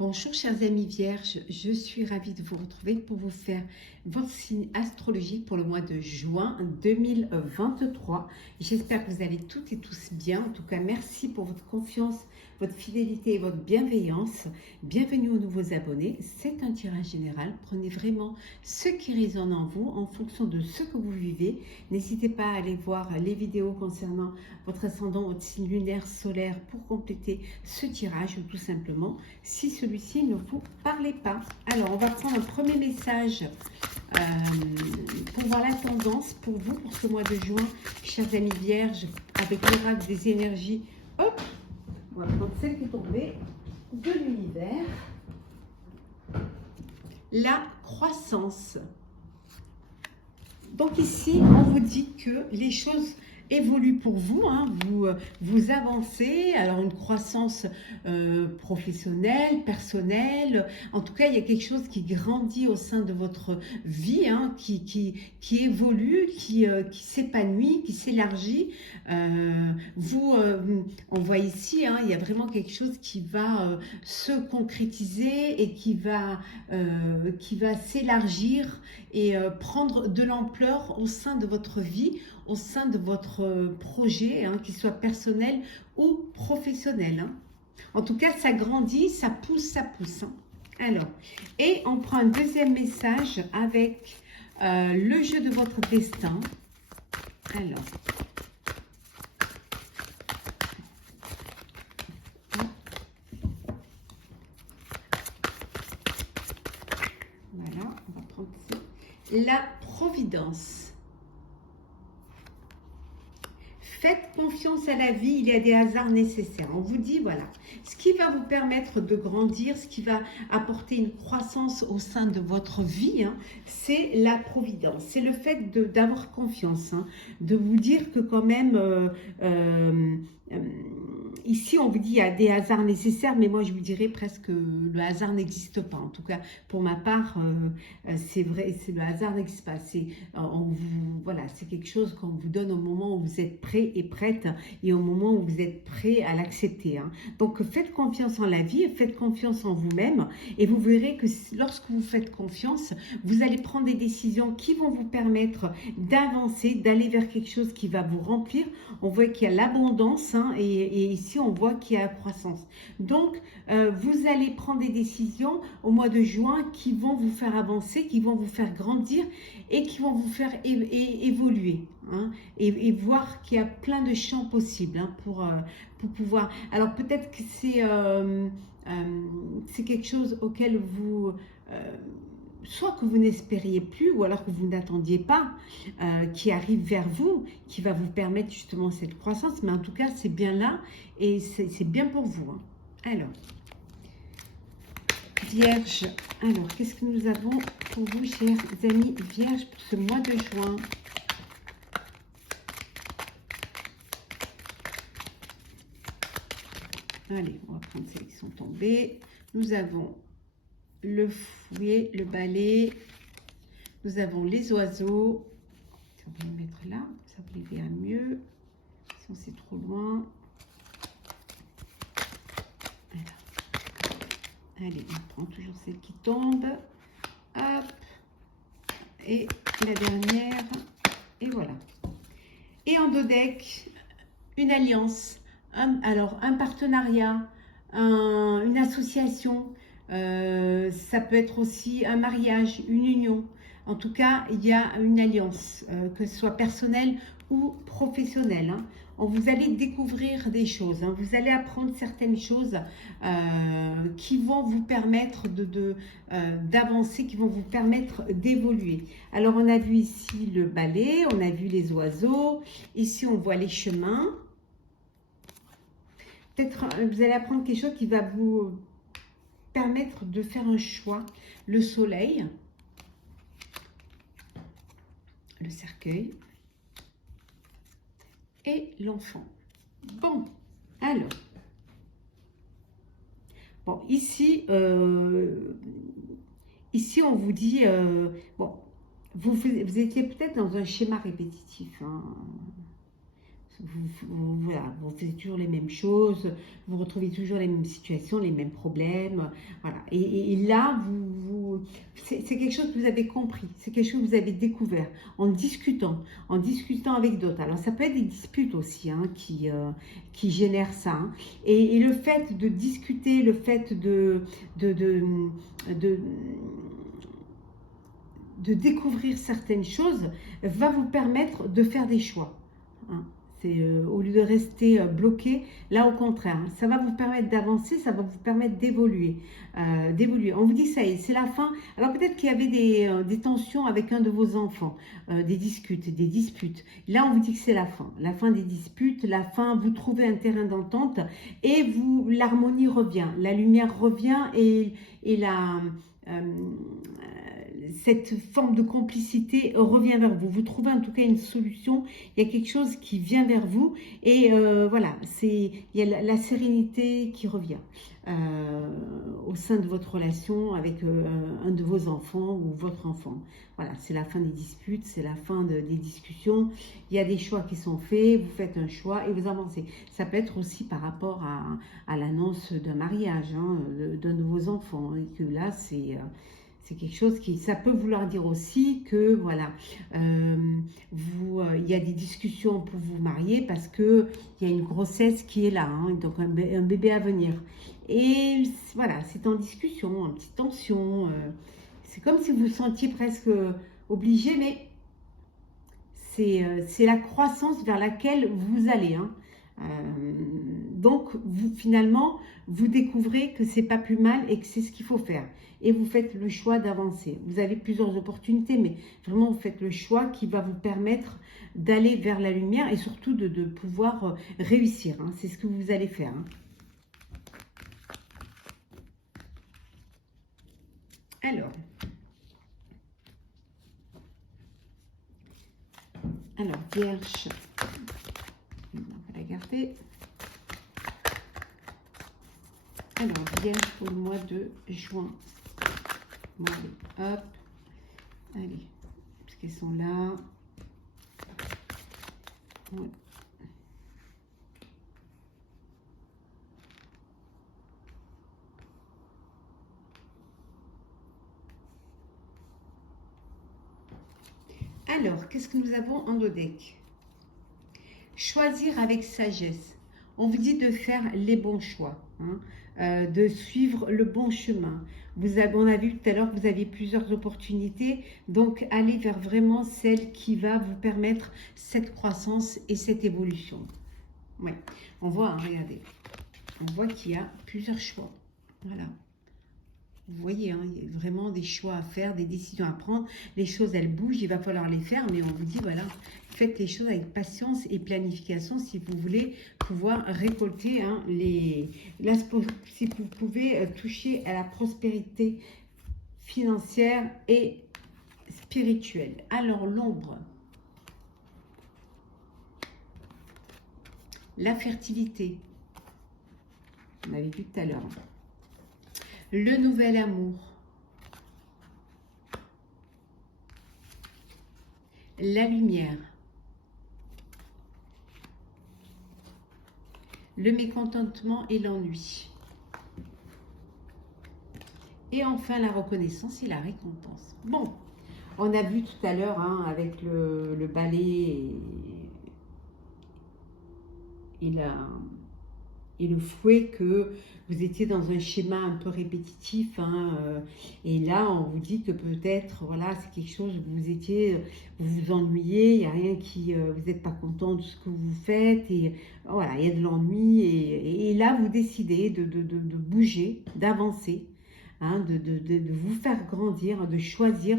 Bonjour chers amis vierges, je suis ravie de vous retrouver pour vous faire votre signe astrologique pour le mois de juin 2023. J'espère que vous allez toutes et tous bien. En tout cas, merci pour votre confiance, votre fidélité et votre bienveillance. Bienvenue aux nouveaux abonnés. C'est un tirage général. Prenez vraiment ce qui résonne en vous en fonction de ce que vous vivez. N'hésitez pas à aller voir les vidéos concernant votre ascendant, votre signe lunaire, solaire pour compléter ce tirage ou tout simplement si celui-ci ne vous parlait pas. Alors, on va prendre un premier message pour voir la tendance pour vous pour ce mois de juin, chers amis vierges, avec l'oracle des énergies. Hop, on va prendre celle qui est tombée de l'univers. La croissance. Donc ici, on vous dit que les choses évoluent pour vous, hein. Vous avancez, alors une croissance professionnelle, personnelle, en tout cas il y a quelque chose qui grandit au sein de votre vie, hein, qui évolue, qui s'épanouit, qui s'élargit. On voit ici, hein, il y a vraiment quelque chose qui va se concrétiser et qui va s'élargir et prendre de l'ampleur au sein de votre vie, au sein de votre projet, hein, qu'il soit personnel ou professionnel. Hein. En tout cas, ça grandit, ça pousse, hein. Alors, et on prend un deuxième message avec le jeu de votre destin. Alors, voilà, on va prendre la providence. Faites confiance à la vie, il y a des hasards nécessaires. On vous dit, voilà, ce qui va vous permettre de grandir, ce qui va apporter une croissance au sein de votre vie, hein, c'est la providence. C'est le fait d'avoir confiance, hein, de vous dire que quand même, ici on vous dit il y a des hasards nécessaires, mais moi je vous dirais presque le hasard n'existe pas. En tout cas, pour ma part, c'est vrai, le hasard n'existe pas. Voilà, c'est quelque chose qu'on vous donne au moment où vous êtes prêt et prête et au moment où vous êtes prêt à l'accepter. Hein. Donc faites confiance en la vie, faites confiance en vous-même et vous verrez que lorsque vous faites confiance, vous allez prendre des décisions qui vont vous permettre d'avancer, d'aller vers quelque chose qui va vous remplir. On voit qu'il y a l'abondance, hein, et ici on voit qu'il y a la croissance. Donc vous allez prendre des décisions au mois de juin qui vont vous faire avancer, qui vont vous faire grandir et qui vont vous faire évoluer, hein, et voir qu'il y a plein de champs possibles, hein, pour pouvoir. Alors peut-être que c'est quelque chose auquel vous soit que vous n'espériez plus ou alors que vous n'attendiez pas, qui arrive vers vous, qui va vous permettre justement cette croissance, mais en tout cas c'est bien là et c'est bien pour vous, hein. Alors, Vierge, alors qu'est-ce que nous avons pour vous, chers amis Vierges, pour ce mois de juin? Allez, on va prendre celles qui sont tombées. Nous avons le fouet, le balai. Nous avons les oiseaux. On va les mettre là, ça vous les verrez mieux. Sinon c'est trop loin. Voilà. Allez, on prend toujours celle qui tombe. Hop. Et la dernière. Et voilà. Et en dos deck, une alliance. Alors, un partenariat, une association, ça peut être aussi un mariage, une union. En tout cas, il y a une alliance, que ce soit personnelle ou professionnelle, hein. Vous allez découvrir des choses, hein. Vous allez apprendre certaines choses qui vont vous permettre d'avancer, qui vont vous permettre d'évoluer. Alors, on a vu ici le balai, on a vu les oiseaux. Ici, on voit les chemins. Peut-être vous allez apprendre quelque chose qui va vous permettre de faire un choix. Le soleil, le cercueil et l'enfant. Bon, alors, bon, ici on vous dit, bon, vous étiez peut-être dans un schéma répétitif, hein. Voilà, vous faites toujours les mêmes choses, vous retrouvez toujours les mêmes situations, les mêmes problèmes. Voilà. Et là, c'est quelque chose que vous avez compris, c'est quelque chose que vous avez découvert en discutant avec d'autres. Alors, ça peut être des disputes aussi hein, qui génèrent ça. Hein. Et le fait de discuter, le fait de de découvrir certaines choses va vous permettre de faire des choix. Hein. Au lieu de rester bloqué, là au contraire, hein, ça va vous permettre d'avancer, ça va vous permettre d'évoluer. On vous dit que ça y est, c'est la fin. Alors peut-être qu'il y avait des tensions avec un de vos enfants, des disputes. Là on vous dit que c'est la fin des disputes, la fin, vous trouvez un terrain d'entente et l'harmonie revient, la lumière revient et cette forme de complicité revient vers vous. Vous trouvez en tout cas une solution, il y a quelque chose qui vient vers vous et voilà, il y a la sérénité qui revient au sein de votre relation avec un de vos enfants ou votre enfant. Voilà, c'est la fin des disputes, c'est la fin des discussions. Il y a des choix qui sont faits, vous faites un choix et vous avancez. Ça peut être aussi par rapport à l'annonce d'un mariage, hein, d'un de vos enfants, et que là, c'est quelque chose ça peut vouloir dire aussi que voilà, il y a des discussions pour vous marier parce que il y a une grossesse qui est là, hein, donc un bébé à venir. Et voilà, c'est en discussion, en petite tension. C'est comme si vous vous sentiez presque obligé, mais c'est la croissance vers laquelle vous allez. Hein. Donc, finalement, vous découvrez que c'est pas plus mal et que c'est ce qu'il faut faire. Et vous faites le choix d'avancer. Vous avez plusieurs opportunités, mais vraiment, vous faites le choix qui va vous permettre d'aller vers la lumière et surtout de pouvoir réussir. Hein. C'est ce que vous allez faire. Hein. Alors, Vierge, on va la garder. Alors, Vierge pour le mois de juin. Bon, allez, hop. Allez, parce qu'ils sont là. Ouais. Alors, qu'est-ce que nous avons en deck? Choisir avec sagesse. On vous dit de faire les bons choix, hein, de suivre le bon chemin. On a vu tout à l'heure que vous aviez plusieurs opportunités, donc allez vers vraiment celle qui va vous permettre cette croissance et cette évolution. Ouais. On voit, hein, regardez, on voit qu'il y a plusieurs choix. Voilà. Vous voyez, hein, il y a vraiment des choix à faire, des décisions à prendre. Les choses, elles bougent, il va falloir les faire. Mais on vous dit, voilà, faites les choses avec patience et planification si vous voulez pouvoir récolter hein, si vous pouvez toucher à la prospérité financière et spirituelle. Alors, l'ombre, la fertilité, on avait vu tout à l'heure. Le nouvel amour, la lumière, le mécontentement et l'ennui. Et enfin, la reconnaissance et la récompense. Bon, on a vu tout à l'heure hein, avec le balai et le fouet que vous étiez dans un schéma un peu répétitif. Hein, et là, on vous dit que peut-être, voilà, c'est quelque chose où vous vous ennuyez, il n'y a rien vous n'êtes pas content de ce que vous faites. Et voilà, il y a de l'ennui. Et là, vous décidez de bouger, d'avancer. Hein, de vous faire grandir, de choisir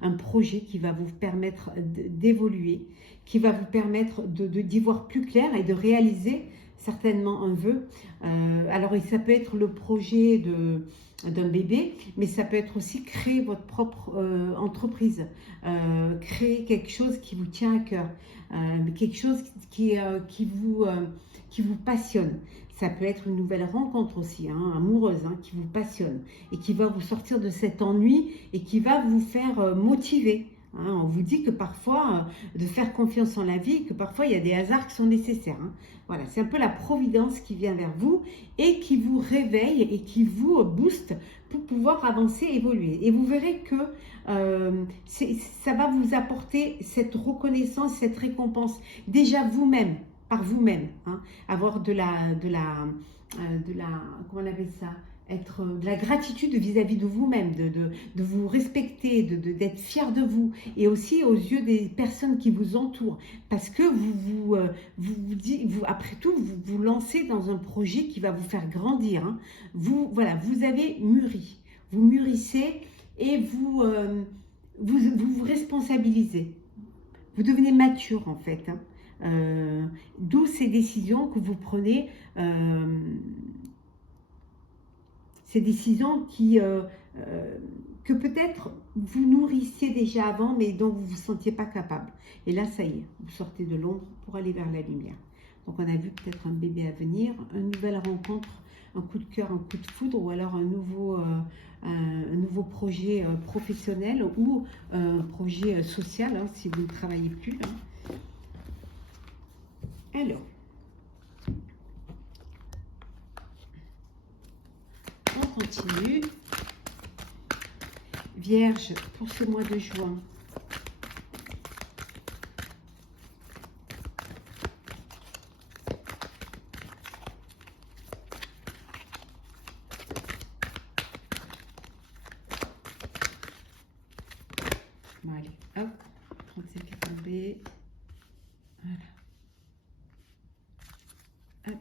un projet qui va vous permettre d'évoluer, qui va vous permettre d'y voir plus clair et de réaliser certainement un vœu. Alors, ça peut être le projet d'un bébé, mais ça peut être aussi créer votre propre entreprise, créer quelque chose qui vous tient à cœur, quelque chose qui vous passionne. Ça peut être une nouvelle rencontre aussi, hein, amoureuse, hein, qui vous passionne et qui va vous sortir de cet ennui et qui va vous faire motiver. Hein. On vous dit que parfois, de faire confiance en la vie, que parfois il y a des hasards qui sont nécessaires. Hein. Voilà, c'est un peu la providence qui vient vers vous et qui vous réveille et qui vous booste pour pouvoir avancer, évoluer. Et vous verrez que ça va vous apporter cette reconnaissance, cette récompense, déjà vous-même, par vous-même. Hein. Avoir comment on appelle ça, être de la gratitude vis-à-vis de vous-même, de vous respecter, d'être fier de vous, et aussi aux yeux des personnes qui vous entourent, parce que après tout, vous vous lancez dans un projet qui va vous faire grandir. Hein. Voilà, vous avez mûri, vous mûrissez et vous responsabilisez. Vous devenez mature en fait. Hein. D'où ces décisions que vous prenez. Ces décisions que peut-être vous nourrissiez déjà avant, mais dont vous ne vous sentiez pas capable. Et là, ça y est, vous sortez de l'ombre pour aller vers la lumière. Donc on a vu peut-être un bébé à venir, une nouvelle rencontre, un coup de cœur, un coup de foudre, ou alors un nouveau projet professionnel ou un projet social, hein, si vous ne travaillez plus. Hein. Alors, on continue. Vierge, pour ce mois de juin. Bon, allez, hop, 37 qui est tombé. Voilà. Hop.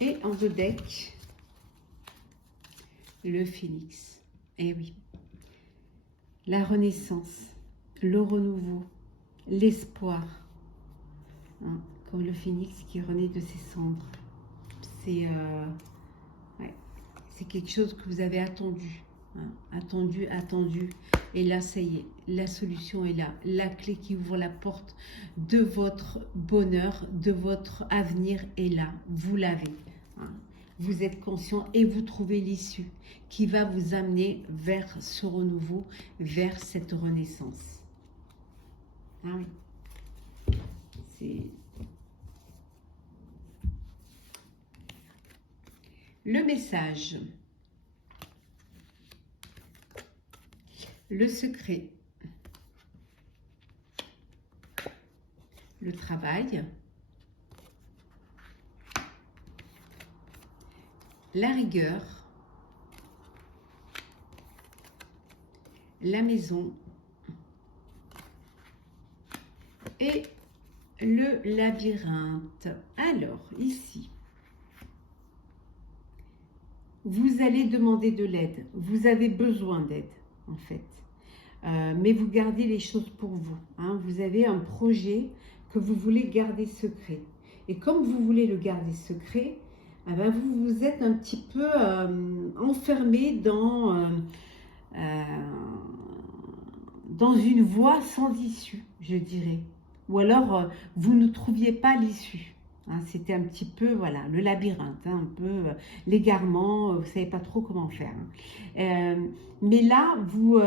Et en deux decks, le phénix. Eh oui, la renaissance, le renouveau, l'espoir. Hein, comme le phénix qui renaît de ses cendres. C'est quelque chose que vous avez attendu. Hein, attendu. Et là, ça y est, la solution est là. La clé qui ouvre la porte de votre bonheur, de votre avenir est là. Vous l'avez. Hein. Vous êtes conscient et vous trouvez l'issue qui va vous amener vers ce renouveau, vers cette renaissance. Ah oui. C'est... Le message. Le secret. Le travail. La rigueur. La maison. Et le labyrinthe. Alors, ici, vous allez demander de l'aide. Vous avez besoin d'aide, en fait. Mais vous gardez les choses pour vous. Hein. Vous avez un projet que vous voulez garder secret. Et comme vous voulez le garder secret, eh ben vous êtes un petit peu enfermé dans une voie sans issue, je dirais. Ou alors, vous ne trouviez pas l'issue. Hein, c'était un petit peu, voilà, le labyrinthe, hein, un peu l'égarement, vous ne savez pas trop comment faire. Hein. Mais là, vous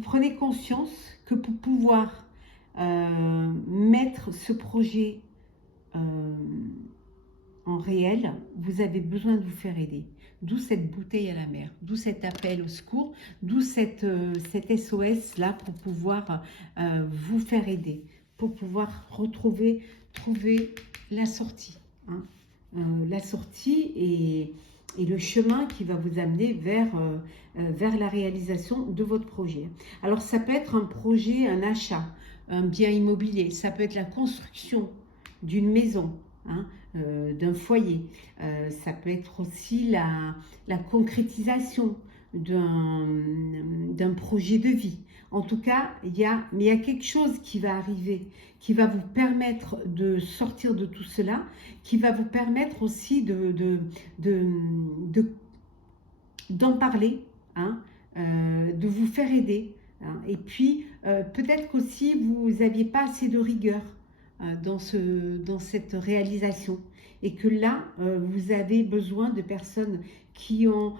prenez conscience que pour pouvoir mettre ce projet en réel, vous avez besoin de vous faire aider. D'où cette bouteille à la mer, d'où cet appel au secours, d'où cet SOS là pour pouvoir vous faire aider, pour pouvoir trouver la sortie. Hein. La sortie et le chemin qui va vous amener vers la réalisation de votre projet. Alors ça peut être un projet, un achat, un bien immobilier, ça peut être la construction d'une maison, hein, d'un foyer, ça peut être aussi la concrétisation d'un projet de vie. En tout cas, il y a quelque chose qui va arriver, qui va vous permettre de sortir de tout cela, qui va vous permettre aussi d'en parler, hein, de vous faire aider, hein. Et puis, peut-être qu'aussi, vous n'aviez pas assez de rigueur dans cette réalisation. Et que là, vous avez besoin de personnes qui ont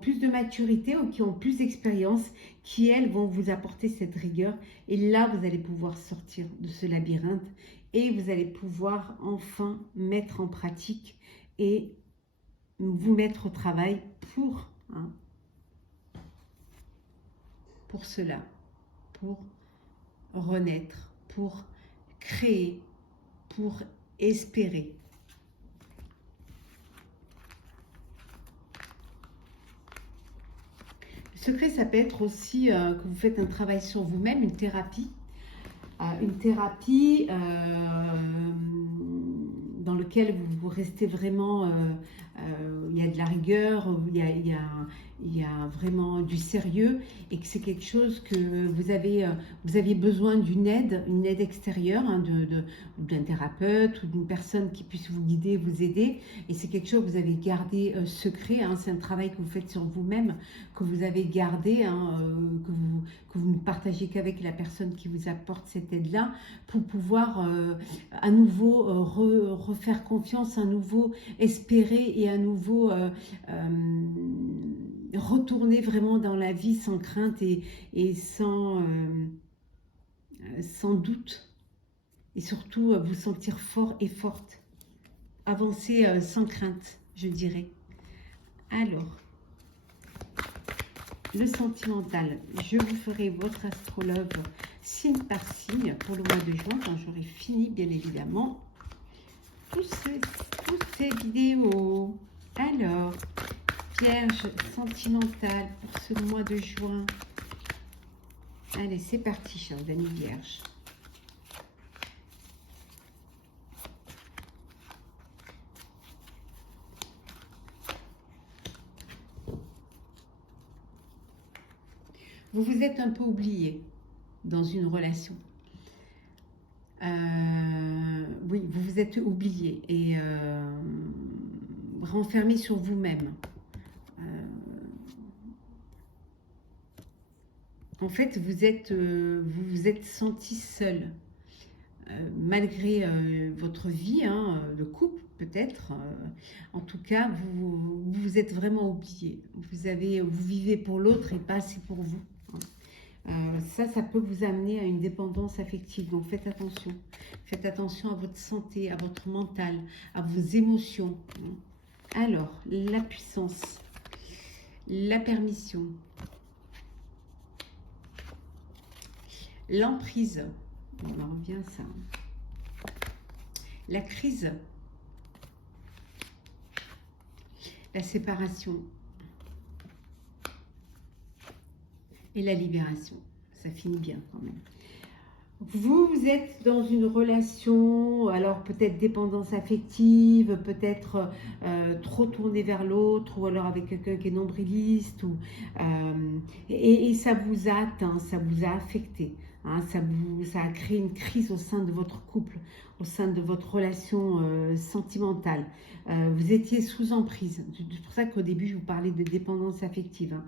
plus de maturité ou qui ont plus d'expérience, qui, elles, vont vous apporter cette rigueur. Et là, vous allez pouvoir sortir de ce labyrinthe et vous allez pouvoir enfin mettre en pratique et vous mettre au travail hein, pour cela, pour renaître, pour créer, pour espérer. Le secret, ça peut être aussi que vous faites un travail sur vous-même, une thérapie. Dans laquelle vous restez vraiment, il y a de la rigueur, il y a vraiment du sérieux et que c'est quelque chose que vous aviez besoin d'une aide extérieure, hein, d'un thérapeute ou d'une personne qui puisse vous guider, vous aider. Et c'est quelque chose que vous avez gardé secret, hein, c'est un travail que vous faites sur vous-même, que vous avez gardé, hein, que vous ne partagez qu'avec la personne qui vous apporte cette aide-là, pour pouvoir à nouveau refaire confiance, à nouveau espérer et à nouveau retourner vraiment dans la vie sans crainte et sans doute. Et surtout vous sentir fort et forte. Avancer sans crainte, je dirais. Alors, le sentimental, je vous ferai votre astrologue signe par signe pour le mois de juin, quand j'aurai fini, bien évidemment, toutes ces vidéos. Alors, Vierge sentimentale pour ce mois de juin. Allez, c'est parti, chers amis Vierges. Vous vous êtes un peu oublié dans une relation. Oui, vous vous êtes oublié et renfermé sur vous-même. En fait, vous vous êtes senti seul, malgré votre vie, hein, de couple peut-être. En tout cas, vous vous êtes vraiment oublié. Vous vivez pour l'autre et pas assez pour vous. Ça peut vous amener à une dépendance affective. Donc faites attention. Faites attention à votre santé, à votre mental, à vos émotions. Alors, la puissance, la permission, l'emprise, on en revient à ça, la crise, la séparation et la libération. Ça finit bien quand même. Vous êtes dans une relation, alors peut-être dépendance affective, peut-être trop tourné vers l'autre, ou alors avec quelqu'un qui est nombriliste, et ça vous a atteint, ça vous a affecté, hein, ça a créé une crise au sein de votre couple, au sein de votre relation sentimentale. Vous étiez sous emprise. C'est pour ça qu'au début, je vous parlais de dépendance affective, hein.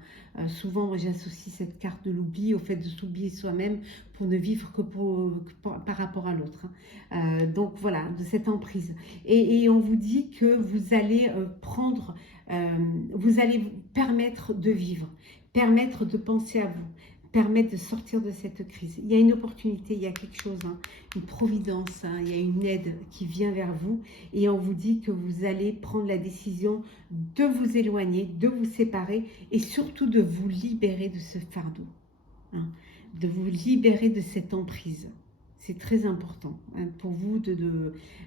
Souvent, j'associe cette carte de l'oubli au fait de s'oublier soi-même pour ne vivre que par rapport à l'autre, hein. Donc voilà, de cette emprise. Et on vous dit que vous allez vous allez vous permettre de vivre, permettre de penser à vous, permettre de sortir de cette crise. Il y a une opportunité, il y a quelque chose, hein, une providence, hein, il y a une aide qui vient vers vous et on vous dit que vous allez prendre la décision de vous éloigner, de vous séparer et surtout de vous libérer de ce fardeau, hein, de vous libérer de cette emprise. C'est très important, hein, pour vous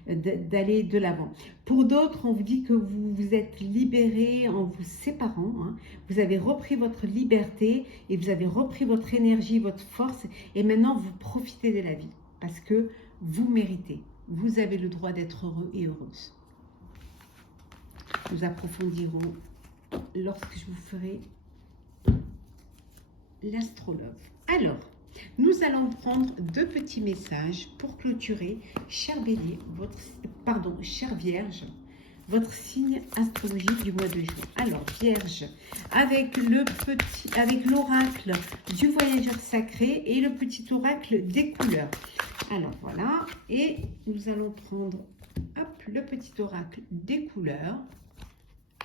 d'aller de l'avant. Pour d'autres, on vous dit que vous vous êtes libéré en vous séparant, hein. Vous avez repris votre liberté et vous avez repris votre énergie, votre force et maintenant vous profitez de la vie parce que vous méritez. Vous avez le droit d'être heureux et heureuse. Nous approfondirons lorsque je vous ferai l'astrologue. Alors, nous allons prendre deux petits messages pour clôturer, cher Bélier, cher Vierge, votre signe astrologique du mois de juin. Alors, Vierge, avec l'oracle du voyageur sacré et le petit oracle des couleurs. Alors, voilà. Et nous allons prendre hop, le petit oracle des couleurs.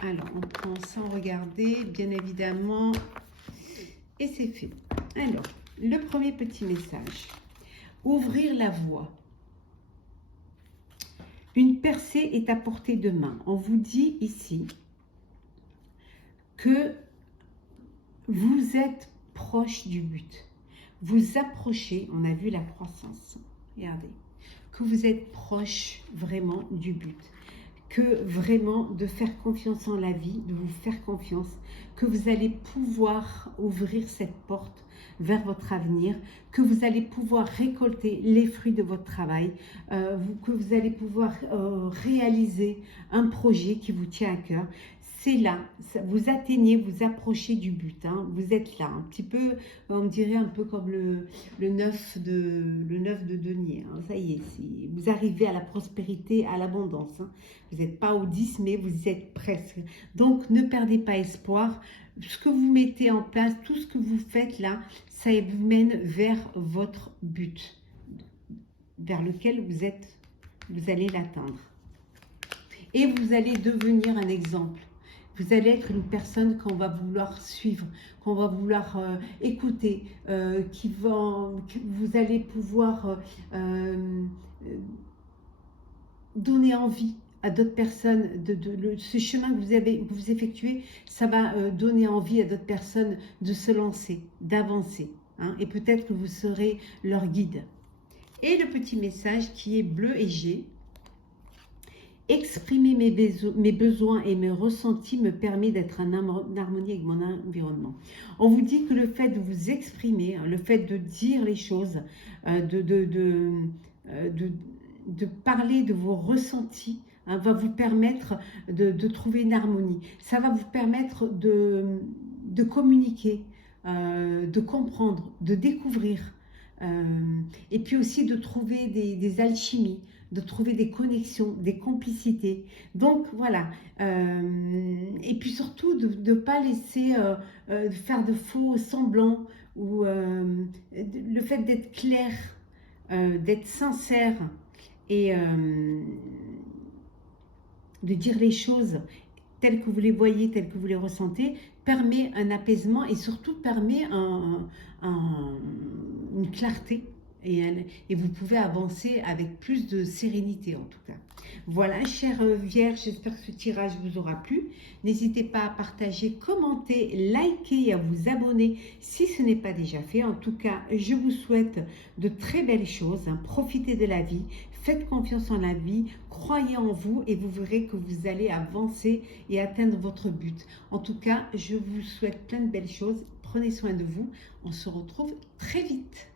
Alors, on prend sans regarder, bien évidemment. Et c'est fait. Alors, le premier petit message. Ouvrir la voie. Une percée est à portée de main. On vous dit ici que vous êtes proche du but. Vous approchez, on a vu la croissance. Regardez, que vous êtes proche vraiment du but. Que vraiment de faire confiance en la vie, de vous faire confiance, que vous allez pouvoir ouvrir cette porte vers votre avenir, que vous allez pouvoir récolter les fruits de votre travail, que vous allez pouvoir réaliser un projet qui vous tient à cœur. C'est là, vous atteignez, vous approchez du but, hein. Vous êtes là, un petit peu, on dirait un peu comme le 9 de denier, hein. Ça y est, vous arrivez à la prospérité, à l'abondance, hein. Vous n'êtes pas au 10, mais vous y êtes presque. Donc, ne perdez pas espoir. Ce que vous mettez en place, tout ce que vous faites là, ça vous mène vers votre but, vers lequel vous allez l'atteindre. Et vous allez devenir un exemple. Vous allez être une personne qu'on va vouloir suivre, qu'on va vouloir écouter, que vous allez pouvoir donner envie à d'autres personnes. Ce chemin que vous effectuez, ça va donner envie à d'autres personnes de se lancer, d'avancer, hein, et peut-être que vous serez leur guide. Et le petit message qui est bleu et G. Exprimer mes besoins et mes ressentis me permet d'être en harmonie avec mon environnement. On vous dit que le fait de vous exprimer, hein, le fait de dire les choses, de parler de vos ressentis, hein, va vous permettre de trouver une harmonie. Ça va vous permettre de communiquer, de comprendre, de découvrir. Et puis aussi de trouver des alchimies, de trouver des connexions, des complicités. Donc voilà, et puis surtout de ne pas laisser faire de faux semblants, ou le fait d'être clair, d'être sincère et de dire les choses telles que vous les voyez, telles que vous les ressentez, permet un apaisement et surtout permet une clarté. Et vous pouvez avancer avec plus de sérénité en tout cas. Voilà, chère Vierge, j'espère que ce tirage vous aura plu. N'hésitez pas à partager, commenter, liker et à vous abonner si ce n'est pas déjà fait. En tout cas, je vous souhaite de très belles choses, hein. Profitez de la vie, faites confiance en la vie, croyez en vous et vous verrez que vous allez avancer et atteindre votre but. En tout cas, je vous souhaite plein de belles choses. Prenez soin de vous. On se retrouve très vite.